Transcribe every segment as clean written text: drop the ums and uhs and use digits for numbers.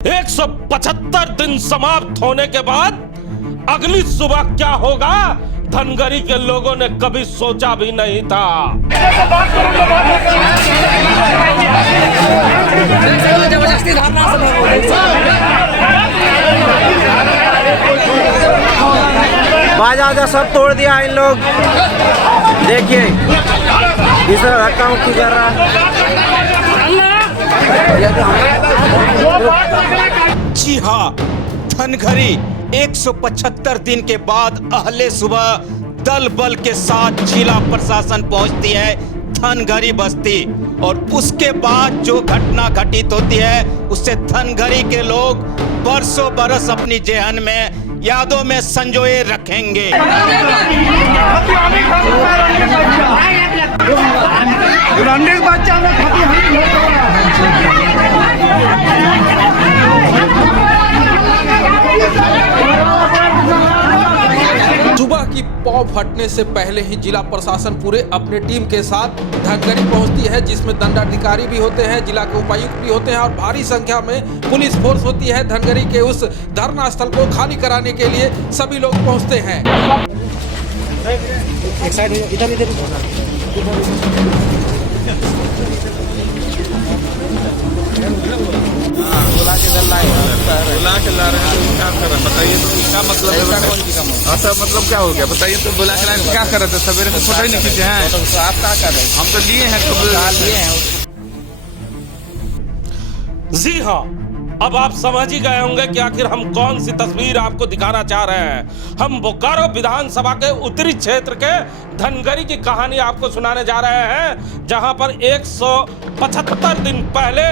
175 दिन समाप्त होने के बाद अगली सुबह क्या होगा, धनगरी के लोगों ने कभी सोचा भी नहीं था। बाजा सब तोड़ दिया इन लोग। देखिए इस तरह धक्का मुक्की कर रहा है। जी हाँ, धनगरी 175 दिन के बाद अहले सुबह दल बल के साथ जिला प्रशासन पहुंचती है धनगरी बस्ती, और उसके बाद जो घटना घटित होती है उससे धनगरी के लोग बरसों बरस अपनी जेहन में यादों में संजोए रखेंगे। सुबह की पौ फटने से पहले ही जिला प्रशासन पूरे अपने टीम के साथ धनगरी पहुंचती है, जिसमें दंडाधिकारी भी होते हैं, जिला के उपायुक्त भी होते हैं और भारी संख्या में पुलिस फोर्स होती है। धनगरी के उस धरना स्थल को खाली कराने के लिए सभी लोग पहुंचते हैं। एक साइड इधर बुला के ला रहे हैं, क्या कर रहे हैं बताइए, तो क्या मतलब है? ऐसा मतलब क्या हो गया बताइए, तो बुला के लाए क्या कर रहे थे? सवेरे से फोटो ही नहीं खींचे हैं। आप क्या कर रहे हैं? हम तो लिए हैं। जी हाँ, अब आप समझ ही गए होंगे कि आखिर हम कौन सी तस्वीर आपको दिखाना चाह रहे हैं। हम बोकारो विधानसभा के उत्तरी क्षेत्र के धनगरी की कहानी आपको सुनाने जा रहे हैं, जहां पर 175 दिन पहले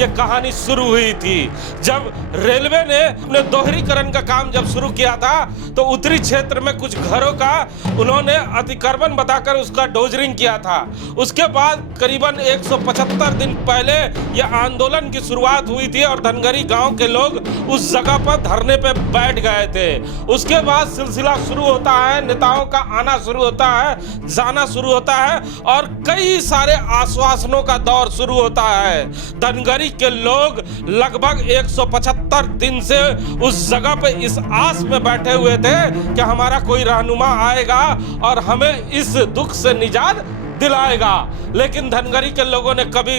यह कहानी शुरू हुई थी। जब रेलवे ने अपने दोहरीकरण का काम जब शुरू किया था तो उत्तरी क्षेत्र में कुछ घरों का उन्होंने अतिक्रमण बताकर उसका डोजरिंग किया था। उसके बाद करीबन 175 दिन पहले यह आंदोलन की शुरुआत हुई थी और धनगरी गांव के लोग उस जगह पर धरने पे बैठ गए थे। उसके बाद सिलसिला शुरू होता है, नेताओं का आना शुरू होता है, जाना शुरू होता है और कई सारे आश्वासनों का दौर शुरू होता है। धनगरी के लोग लगभग 175 दिन से उस जगह पे इस आस में बैठे हुए थे कि हमारा कोई रहनुमा आएगा और हमें इस दुख से निजात दिलाएगा। लेकिन धनगरी के लोगों ने कभी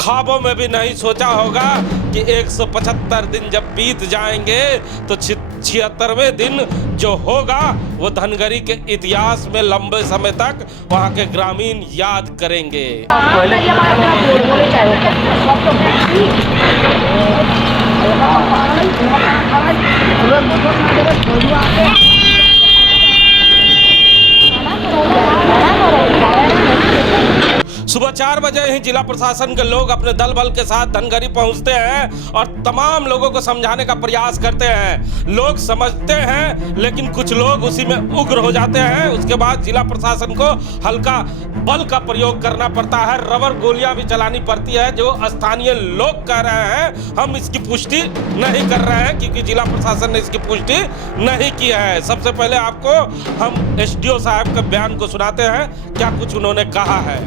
ख्वाबों में भी नहीं सोचा होगा कि 175 दिन जब बीत जाएंगे तो 76वें दिन जो होगा वो धनगरी के इतिहास में लंबे समय तक वहाँ के ग्रामीण याद करेंगे। सुबह 4 बजे ही जिला प्रशासन के लोग अपने दल बल के साथ धनगरी पहुंचते हैं और तमाम लोगों को समझाने का प्रयास करते हैं। लोग समझते हैं लेकिन कुछ लोग उसी में उग्र हो जाते हैं। उसके बाद जिला प्रशासन को हल्का बल का प्रयोग करना पड़ता है, रबर गोलियां भी चलानी पड़ती है, जो स्थानीय लोग कह रहे हैं। हम इसकी पुष्टि नहीं कर रहे हैं क्योंकि जिला प्रशासन ने इसकी पुष्टि नहीं की है। सबसे पहले आपको हम एसडीओ साहब के बयान को सुनाते हैं, क्या कुछ उन्होंने कहा है।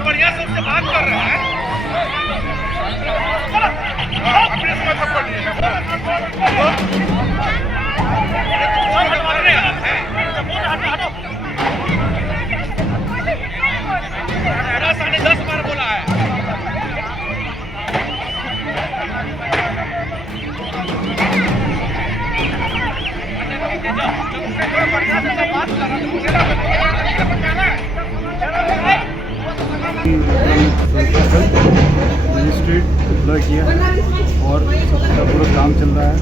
बढ़िया से उससे बात कर रहे हैं। अपने से मतलब पड़ रही है। 10:30 बार बोला है। बढ़िया से बात कर मजिस्ट्रेट डिप्लॉय किया और सबका पूरा काम चल रहा है,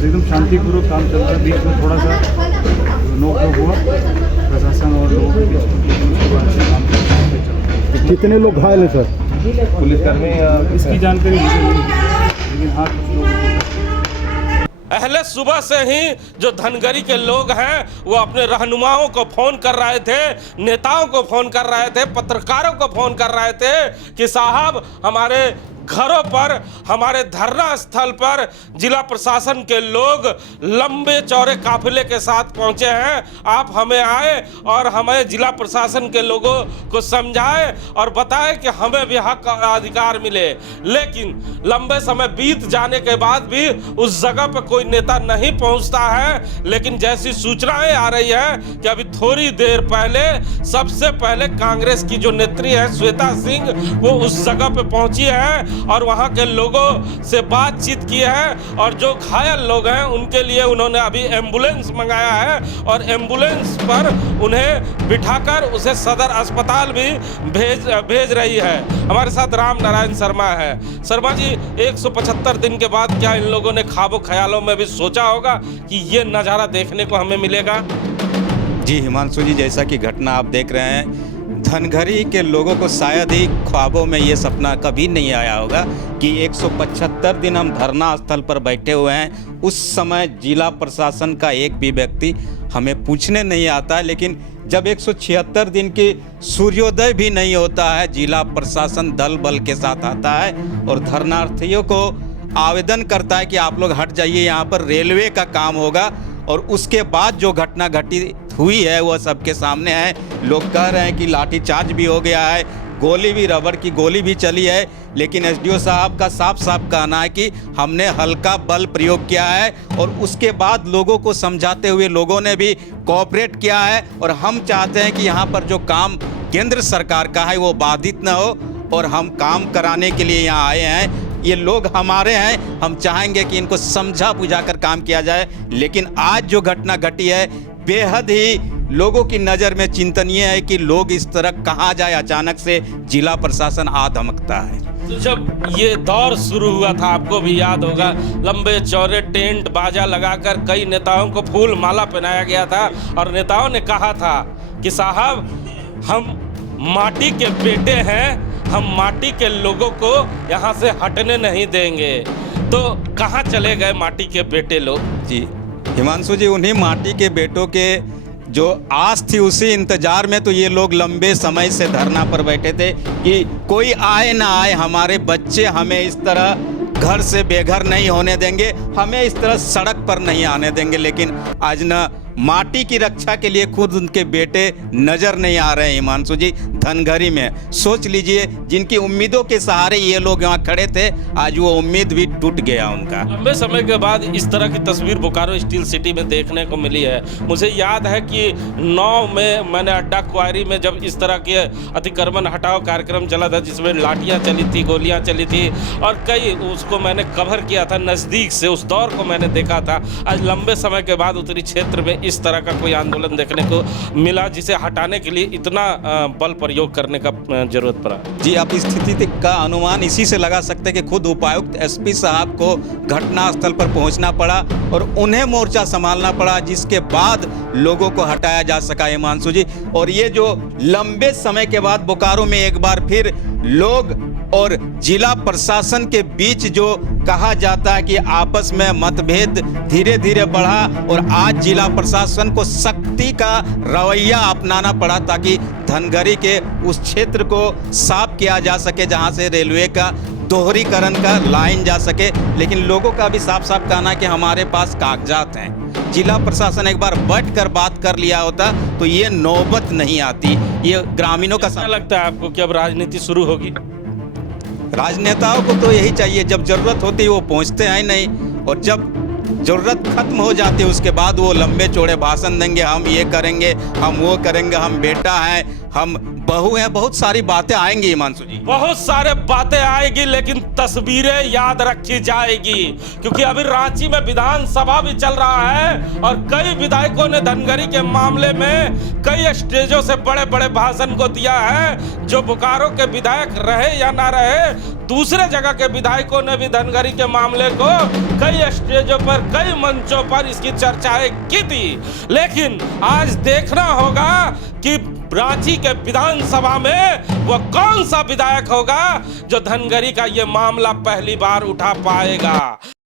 एकदम शांतिपूर्वक काम चल रहा है। बीच में थोड़ा सा नोक हुआ प्रशासन और लोगों के बीच। कितने लोग घायल हैं सर? पुलिसकर्मी इसकी जानकारी मुझे नहीं, लेकिन लेकिन हाँ कुछ लोगों को पहले सुबह से ही जो धनगरी के लोग हैं वो अपने रहनुमाओं को फोन कर रहे थे, नेताओं को फोन कर रहे थे, पत्रकारों को फोन कर रहे थे कि साहब हमारे घरों पर, हमारे धरना स्थल पर जिला प्रशासन के लोग लंबे चौड़े काफिले के साथ पहुंचे हैं। आप हमें आए और हमें जिला प्रशासन के लोगों को समझाएं और बताएं कि हमें भी हक और अधिकार मिले। लेकिन लंबे समय बीत जाने के बाद भी उस जगह पर कोई नेता नहीं पहुंचता है। लेकिन जैसी सूचनाएं आ रही है कि अभी थोड़ी देर पहले सबसे पहले कांग्रेस की जो नेत्री है श्वेता सिंह, वो उस जगह पे पहुंची है और वहां के लोगों से बातचीत की है और जो घायल लोग हैं उनके लिए उन्होंने अभी एम्बुलेंस मंगाया है और एम्बुलेंस पर उन्हें बिठाकर उसे सदर अस्पताल भी भेज रही है। हमारे साथ राम नारायण शर्मा है। शर्मा जी, 175 दिन के बाद क्या इन लोगों ने ख्वाबों ख्यालों में भी सोचा होगा कि ये नज़ारा देखने को हमें मिलेगा? जी हिमांशु जी, जैसा कि घटना आप देख रहे हैं, धनगरी के लोगों को शायद ही ख्वाबों में ये सपना कभी नहीं आया होगा कि 175 दिन हम धरना स्थल पर बैठे हुए हैं। उस समय जिला प्रशासन का एक भी व्यक्ति हमें पूछने नहीं आता है, लेकिन जब 176 दिन की सूर्योदय भी नहीं होता है, जिला प्रशासन दल बल के साथ आता है और धरनार्थियों को आवेदन करता है कि आप लोग हट जाइए, यहाँ पर रेलवे का काम होगा। और उसके बाद जो घटना घटित हुई है वह सबके सामने है। लोग कह रहे हैं कि लाठीचार्ज भी हो गया है, गोली भी, रबड़ की गोली भी चली है, लेकिन एसडीओ साहब का साफ साफ कहना है कि हमने हल्का बल प्रयोग किया है और उसके बाद लोगों को समझाते हुए लोगों ने भी कोऑपरेट किया है। और हम चाहते हैं कि यहाँ पर जो काम केंद्र सरकार का है वो बाधित न हो और हम काम कराने के लिए यहाँ आए हैं। ये लोग हमारे हैं, हम चाहेंगे कि इनको समझा बुझा कर काम किया जाए। लेकिन आज जो घटना घटी है बेहद ही लोगों की नज़र में चिंतनीय है कि लोग इस तरह कहाँ जाए, अचानक से जिला प्रशासन आ धमकता है। तो जब ये दौर शुरू हुआ था, आपको भी याद होगा, लंबे चौड़े टेंट बाजा लगाकर कई नेताओं को फूल माला पहनाया गया था और नेताओं ने कहा था कि साहब हम माटी के बेटे हैं, हम माटी के लोगों को यहाँ से हटने नहीं देंगे। तो कहाँ चले गए माटी के बेटे लोग? जी हिमांशु जी, उन्हीं माटी के बेटों के जो आस थी उसी इंतजार में तो ये लोग लंबे समय से धरना पर बैठे थे कि कोई आए ना आए, हमारे बच्चे हमें इस तरह घर से बेघर नहीं होने देंगे, हमें इस तरह सड़क पर नहीं आने देंगे। लेकिन आज न माटी की रक्षा के लिए खुद उनके बेटे नजर नहीं आ रहे हैं। हिमांशु जी, धनगरी में सोच लीजिए, जिनकी उम्मीदों के सहारे ये लोग यहाँ खड़े थे, आज वो उम्मीद भी टूट गया उनका। लंबे समय के बाद इस तरह की तस्वीर बोकारो स्टील सिटी में देखने को मिली है। मुझे याद है कि 9 में मैंने अड्डा क्वारी में जब इस तरह के अतिक्रमण हटाओ कार्यक्रम चला था, जिसमें लाठियाँ चली थी, गोलियाँ चली थी और कई उसको मैंने कवर किया था नज़दीक से, उस दौर को मैंने देखा था। आज लंबे समय के बाद उत्तरी क्षेत्र में इस तरह का कोई आंदोलन देखने को मिला जिसे हटाने के लिए इतना बल प्रयोग करने का जरूरत पड़ा। जी, आप स्थिति का अनुमान इसी से लगा सकते हैं कि खुद उपायुक्त एसपी साहब को घटनास्थल पर पहुंचना पड़ा और उन्हें मोर्चा संभालना पड़ा, जिसके बाद लोगों को हटाया जा सका। हिमांशु जी, और ये जो लंबे समय के बाद बोकारो में एक बार फिर लोग और जिला प्रशासन के बीच जो कहा जाता है कि आपस में मतभेद धीरे धीरे बढ़ा और आज जिला प्रशासन को सख्ती का रवैया अपनाना पड़ा ताकि धनगरी के उस क्षेत्र को साफ किया जा सके जहां से रेलवे का दोहरीकरण का लाइन जा सके। लेकिन लोगों का भी साफ साफ कहना कि हमारे पास कागजात हैं, जिला प्रशासन एक बार बैठ कर बात कर लिया होता तो ये नौबत नहीं आती। ये ग्रामीणों का क्या लगता है आपको कि अब राजनीति शुरू होगी? राजनेताओं को तो यही चाहिए, जब जरूरत होती है वो पहुंचते हैं नहीं, और जब जरूरत खत्म हो जाती है उसके बाद वो लंबे चौड़े भाषण देंगे, हम ये करेंगे, हम वो करेंगे, हम बेटा हैं, हम बहू हैं, बहुत सारी बातें आएंगी। हिमांशु जी, बहुत सारे बातें आएगी, लेकिन तस्वीरें याद रखी जाएगी, क्योंकि अभी रांची में विधानसभा भी चल रहा है और कई विधायकों ने धनगरी के मामले में कई स्टेजों से बड़े बड़े भाषण को दिया है। जो बोकारो के विधायक रहे या ना रहे, दूसरे जगह के विधायकों ने भी धनगरी के मामले को कई स्टेजों पर, कई मंचों पर इसकी चर्चाएं की थी। लेकिन आज देखना होगा कि अब रांची के विधानसभा में वो कौन सा विधायक होगा जो धनगरी का ये मामला पहली बार उठा पाएगा।